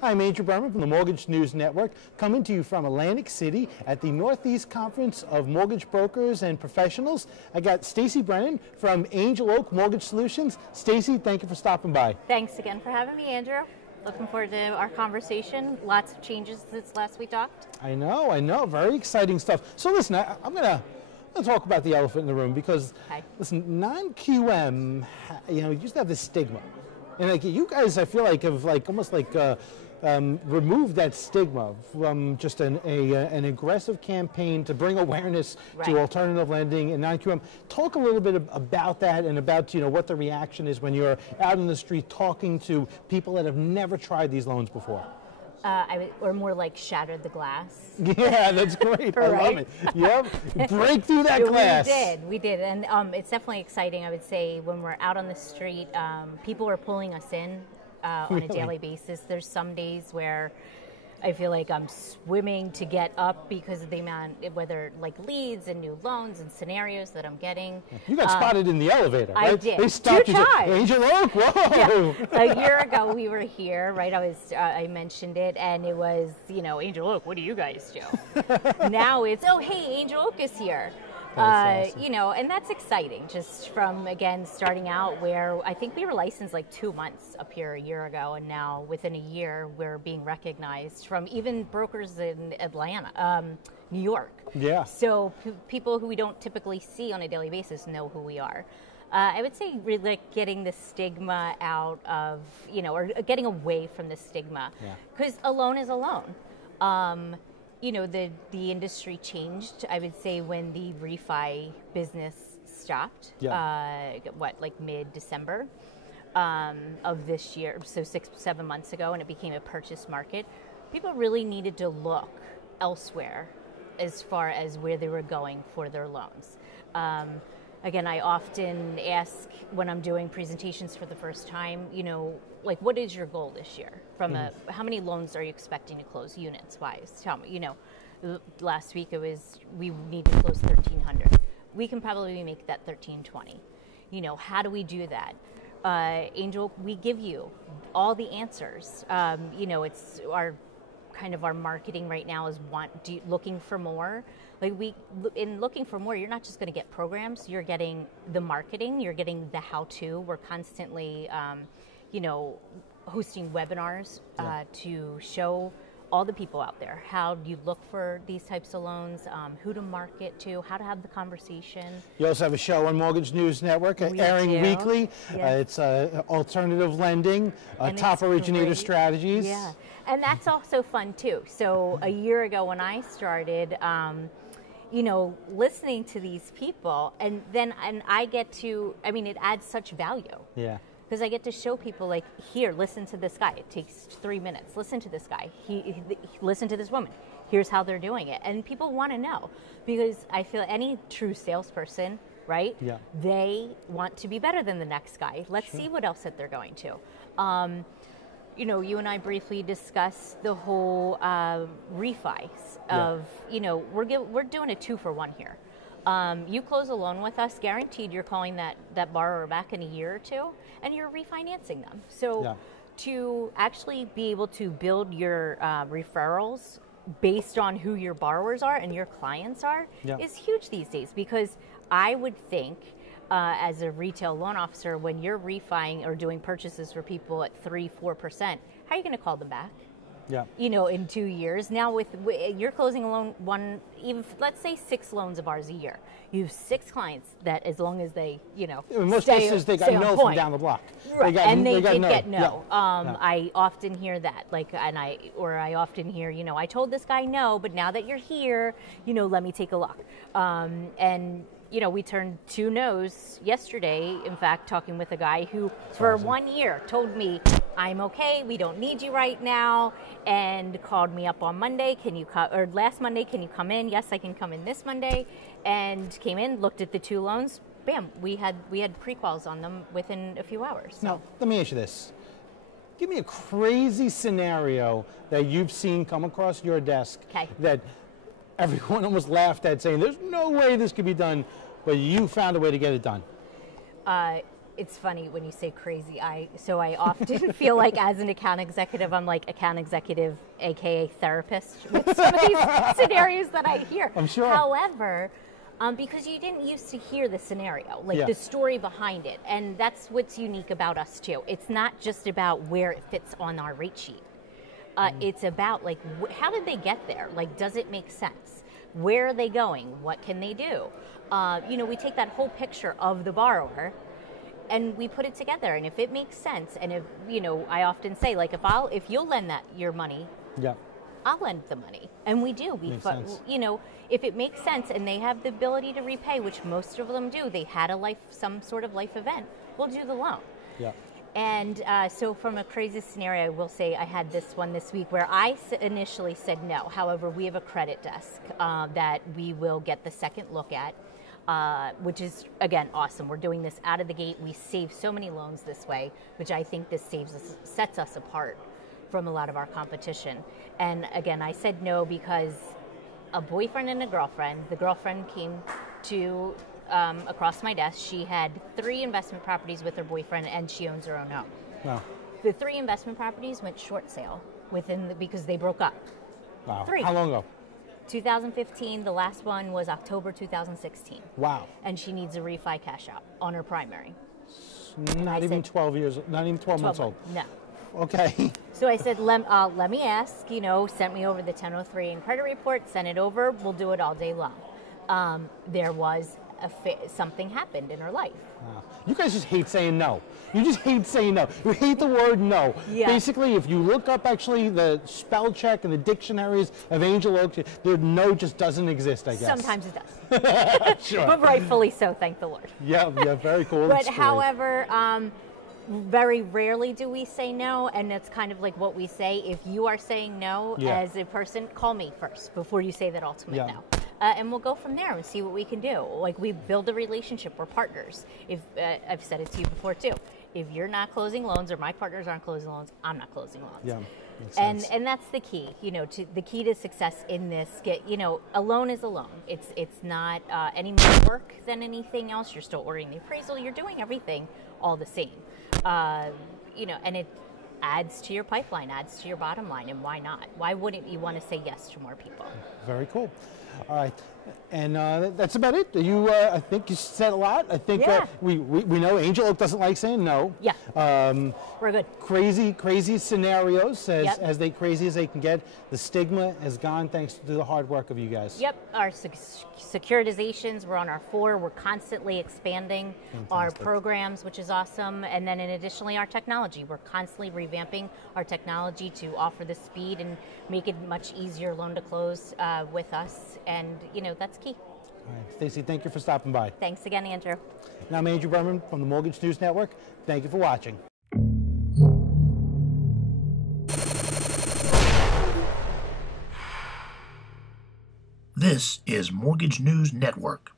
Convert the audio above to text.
Hi, I'm Andrew Berman from the Mortgage News Network, coming to you from Atlantic City at the Northeast Conference of Mortgage Brokers and Professionals. I got Stacy Brennan from Angel Oak Mortgage Solutions. Stacy, thank you for stopping by. Thanks again for having me, Andrew. Looking forward to our conversation. Lots of changes since last we talked. I know. Very exciting stuff. So listen, I'm gonna talk about the elephant in the room because, listen, non-QM, used to have this stigma. And like you guys, I feel like have almost removed that stigma from just an aggressive campaign to bring awareness to alternative lending and non-QM. Talk a little bit about that and about what the reaction is when you're out in the street talking to people that have never tried these loans before. Or more like shattered the glass. Yeah, that's great. I love it. Yep, break through that glass. We did, and it's definitely exciting. I would say when we're out on the street, people are pulling us in on a daily basis. There's some days where I feel like I'm swimming to get up because of the amount, whether like leads and new loans and scenarios that I'm getting. You got spotted in the elevator, right? I did. They stopped 2 you. times. Angel Oak, whoa! Yeah. A year ago we were here, right? I mentioned it, and it was, Angel Oak. What do you guys do? Now it's, oh hey, Angel Oak is here. Awesome. And that's exciting, just from, again, starting out where I think we were licensed like 2 months up here a year ago, and now within a year we're being recognized from even brokers in Atlanta, New York. Yeah. So people who we don't typically see on a daily basis know who we are. I would say really like getting the stigma out of, or getting away from the stigma, because a loan is a loan. The industry changed, I would say, when the refi business stopped, mid-December of this year, so 6-7 months ago, and it became a purchase market. People really needed to look elsewhere as far as where they were going for their loans. Again, I often ask when I'm doing presentations for the first time, what is your goal this year? How many loans are you expecting to close units-wise? Tell me, last week we need to close 1,300. We can probably make that 1,320. How do we do that? Angel, we give you all the answers. It's our marketing right now is looking for more. In looking for more, you're not just going to get programs, you're getting the marketing, you're getting the how-to. We're constantly, hosting webinars to show all the people out there how do you look for these types of loans, who to market to, how to have the conversation. You also have a show on Mortgage News Network airing weekly. It's alternative lending, top originator strategies. Yeah, and that's also fun too. So a year ago when I started, listening to these people, and I get to, it adds such value. Yeah. Because I get to show people, here, listen to this guy. It takes 3 minutes. Listen to this guy. Listen to this woman. Here's how they're doing it. And people want to know, because I feel any true salesperson, right? Yeah. They want to be better than the next guy. Let's see what else that they're going to. You and I briefly discussed the whole refis of, we're doing a 2-for-1 here. You close a loan with us, guaranteed you're calling that borrower back in a year or 2, and you're refinancing them. So to actually be able to build your referrals based on who your borrowers are and your clients are is huge these days, because I would think as a retail loan officer, when you're refining or doing purchases for people at 3-4%, how are you going to call them back? Yeah. In 2 years. Now you're closing a loan, let's say 6 loans of ours a year. You have 6 clients that, as long as they, in most cases they got no from down the block. Right. They get no. I often hear that, I often hear, I told this guy no, but now that you're here, let me take a look. We turned 2 no's yesterday, in fact, talking with a guy who for 1 year told me, I'm okay, we don't need you right now, and called me up on Monday, last Monday, can you come in? Yes, I can come in this Monday, and came in, looked at the 2 loans, bam, we had pre-quals on them within a few hours. So. Now, let me ask you this. Give me a crazy scenario that you've seen come across your desk that everyone almost laughed at, saying, there's no way this could be done, but you found a way to get it done. It's funny when you say crazy. So I often feel like as an account executive, I'm like account executive, aka therapist, with some of these scenarios that I hear. I'm sure. However, because you didn't used to hear the scenario, like the story behind it, and that's what's unique about us too. It's not just about where it fits on our rate sheet. It's about like how did they get there? Like, does it make sense? Where are they going? What can they do? We take that whole picture of the borrower and we put it together. And if it makes sense, and if, I often say, like, if you'll lend your money, I'll lend the money. And we do. If it makes sense and they have the ability to repay, which most of them do, they had some sort of life event, we'll do the loan. Yeah. And so from a crazy scenario, I will say I had this one this week where I initially said no. However, we have a credit desk that we will get the second look at, which is, again, awesome. We're doing this out of the gate. We save so many loans this way, which I think this sets us apart from a lot of our competition. And again, I said no because a boyfriend and a girlfriend, the girlfriend came to across my desk. She had 3 investment properties with her boyfriend, and she owns her own home. Wow. The 3 investment properties went short sale because they broke up. Wow. 3. How long ago? 2015. The last one was October 2016. Wow. And she needs a refi cash out on her primary. Not even 12 months old. No. Okay. So I said, let me ask, sent me over the 1003 and credit report, sent it over, we'll do it all day long. There was something happened in her life. You guys just hate saying no. You just hate saying no. You hate the word no. Yeah. Basically, if you look up actually the spell check and the dictionaries of Angel Oak, the no just doesn't exist, I guess. Sometimes it does. Sure. But rightfully so, thank the Lord. Yeah, very cool. But however, very rarely do we say no, and it's kind of like what we say. If you are saying no as a person, call me first before you say that ultimate no. And we'll go from there and see what we can do. Like, we build a relationship. We're partners. If I've said it to you before too. If you're not closing loans or my partners aren't closing loans, I'm not closing loans. Yeah, makes sense. And that's the key. The key to success in this. A loan is a loan. It's not any more work than anything else. You're still ordering the appraisal. You're doing everything all the same. And it adds to your pipeline, adds to your bottom line, and why not? Why wouldn't you want to say yes to more people? Very cool. All right, and that's about it. I think you said a lot. I think we know Angel Oak doesn't like saying no. Yeah, we're good. Crazy scenarios, as crazy as they can get. The stigma has gone thanks to the hard work of you guys. Yep, our securitizations, we're on our 4. We're constantly expanding our programs, which is awesome. And then additionally, our technology. We're constantly revamping our technology to offer the speed and make it much easier loan to close with us. And, that's key. All right, Stacy, thank you for stopping by. Thanks again, Andrew. And I'm Andrew Berman from the Mortgage News Network. Thank you for watching. This is Mortgage News Network.